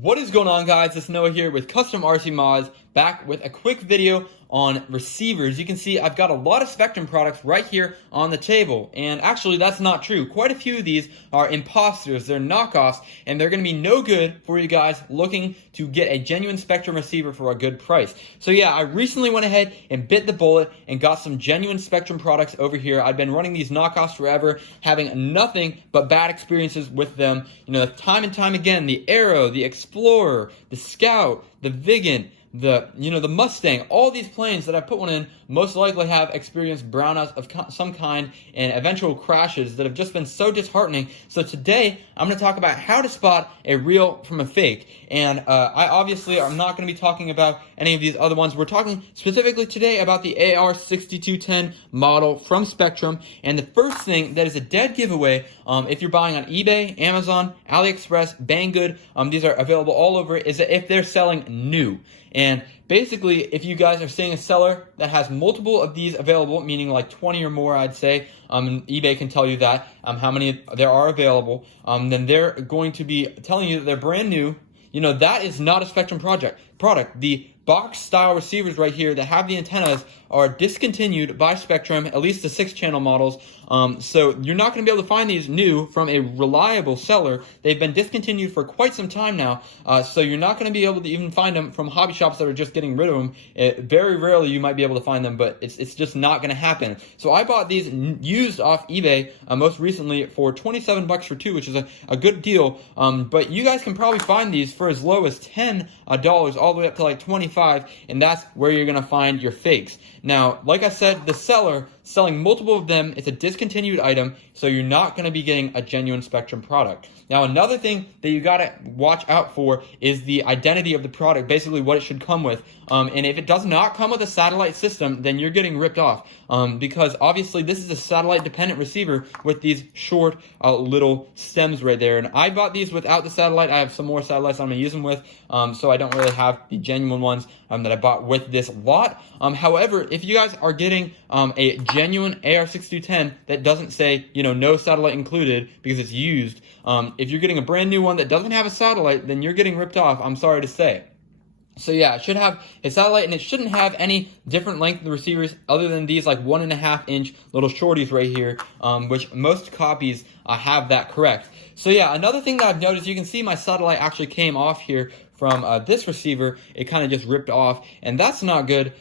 What is going on, guys? It's Noah here with Custom RC Mods, back with a quick video on receivers. You can see I've got a lot of Spektrum products right here on the table, and actually that's not true. Quite a few of these are imposters, they're knockoffs, and they're going to be no good for you guys looking to get a genuine Spektrum receiver for a good price. So yeah, I recently went ahead and bit the bullet and got some genuine Spektrum products over here. I've been running these knockoffs forever, having nothing but bad experiences with them. You know, time and time again, the Arrow, the Explorer, the Scout, the Vigant, the Mustang, all these planes that I put one in most likely have experienced brownouts of some kind and eventual crashes that have just been so disheartening. So today I'm going to talk about how to spot a real from a fake, and I obviously am not going to be talking about any of these other ones. We're talking specifically today about the AR6210 model from Spektrum, and the first thing that is a dead giveaway if you're buying on eBay, Amazon, AliExpress, Banggood, these are available all over, is that if they're selling new. And basically, if you guys are seeing a seller that has multiple of these available, meaning like 20 or more, I'd say, eBay can tell you that, how many there are available, then they're going to be telling you that they're brand new. You know, that is not a Spektrum product. The box style receivers right here that have the antennas are discontinued by Spektrum, at least the 6-channel models. So you're not going to be able to find these new from a reliable seller. They've been discontinued for quite some time now, so you're not going to be able to even find them from hobby shops that are just getting rid of them. Very rarely you might be able to find them, but it's just not going to happen. So I bought these used off eBay most recently for 27 bucks for two, which is a good deal. But you guys can probably find these for as low as $10 all the way up to like 25, and that's where you're going to find your fakes. Now, like I said, the seller selling multiple of them, it's a discontinued item, so you're not going to be getting a genuine Spektrum product. Now, another thing that you got to watch out for is the identity of the product, basically what it should come with. And if it does not come with a satellite system, then you're getting ripped off, because obviously this is a satellite dependent receiver with these short little stems right there. And I bought these without the satellite. I have some more satellites I'm going to use them with, so I don't really have the genuine ones that I bought with this lot. However, if you guys are getting a genuine AR6210 that doesn't say, no satellite included because it's used, if you're getting a brand new one that doesn't have a satellite, then you're getting ripped off, I'm sorry to say. So yeah, it should have a satellite, and it shouldn't have any different length of receivers other than these like 1.5 inch little shorties right here, which most copies have that correct. So yeah, another thing that I've noticed, you can see my satellite actually came off here from this receiver. It kind of just ripped off, and that's not good.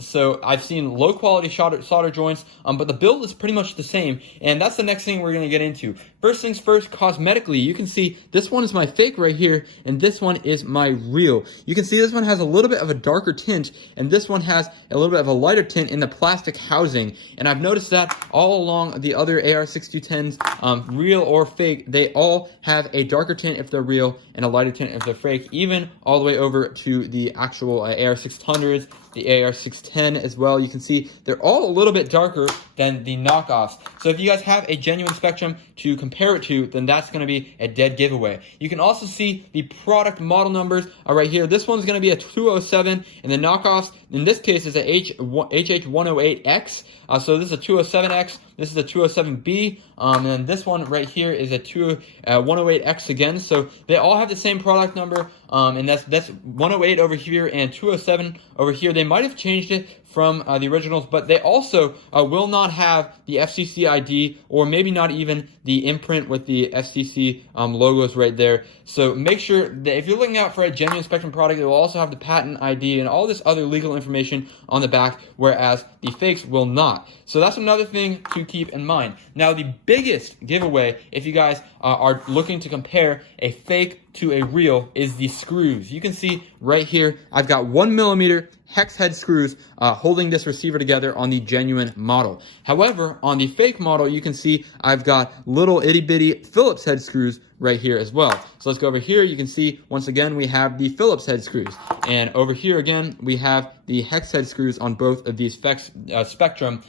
So I've seen low quality solder joints, but the build is pretty much the same, and that's the next thing we're going to get into. First things first, cosmetically, you can see this one is my fake right here, and this one is my real. You can see this one has a little bit of a darker tint, and this one has a little bit of a lighter tint in the plastic housing. And I've noticed that all along the other AR6210s, real or fake, they all have a darker tint if they're real and a lighter tint if they're fake, even all the way over to the actual AR600s, the AR610 as well. You can see they're all a little bit darker than the knockoffs. So if you guys have a genuine Spektrum to compare it to, then that's going to be a dead giveaway. You can also see the product model numbers right here. This one's going to be a 207, and the knockoffs in this case is a HH108X. So this is a 207X, this is a 207B, and then this one right here is a 108X again. So they all have the same product number, and that's 108 over here and 207 over here. They might have changed it from the originals, but they also will not have the FCC ID, or maybe not even the imprint with the FCC logos right there. So make sure that if you're looking out for a genuine Spektrum product, it will also have the patent ID and all this other legal information on the back, whereas the fakes will not. So that's another thing to keep in mind. Now, the biggest giveaway, if you guys are looking to compare a fake to a real, is the screws. You can see right here, I've got 1mm hex head screws holding this receiver together on the genuine model. However, on the fake model, you can see I've got little itty bitty Phillips head screws right here as well. So let's go over here. You can see once again we have the Phillips head screws, and over here again we have the hex head screws on both of these Spektrum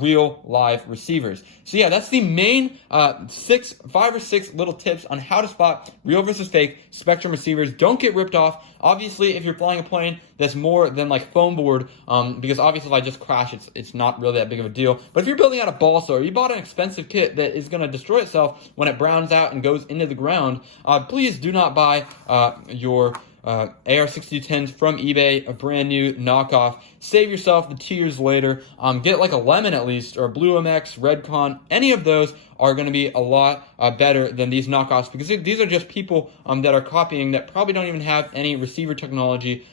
real live receivers. So yeah, that's the main 5 or 6 little tips on how to spot real versus fake Spektrum receivers. Don't get ripped off. Obviously, if you're flying a plane that's more than like foam board, because obviously if I just crash, it's not really that big of a deal. But if you're building out a balsa, or you bought an expensive kit that is going to destroy itself when it browns out and goes into the the ground, please do not buy your AR6210s from eBay, a brand new knockoff. Save yourself the 2 years later. Get like a Lemon at least, or a Blue MX, Redcon. Any of those are going to be a lot better than these knockoffs, because these are just people that are copying that probably don't even have any receiver technology,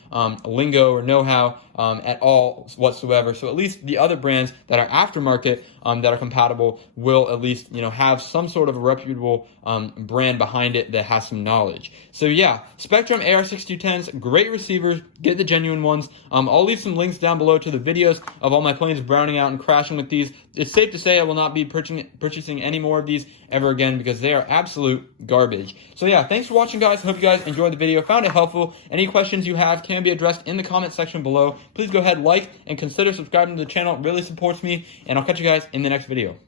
lingo, or know-how at all whatsoever. So at least the other brands that are aftermarket that are compatible will at least have some sort of a reputable brand behind it that has some knowledge. So yeah, Spektrum AR6210s, great receivers. Get the genuine ones. I'll leave some links down below to the videos of all my planes browning out and crashing with these. It's safe to say I will not be purchasing any more of these ever again, because they are absolute garbage. So yeah, thanks for watching, guys. Hope you guys enjoyed the video, found it helpful. Any questions you have can be addressed in the comment section below. Please go ahead, like, and consider subscribing to the channel. It really supports me, and I'll catch you guys in the next video.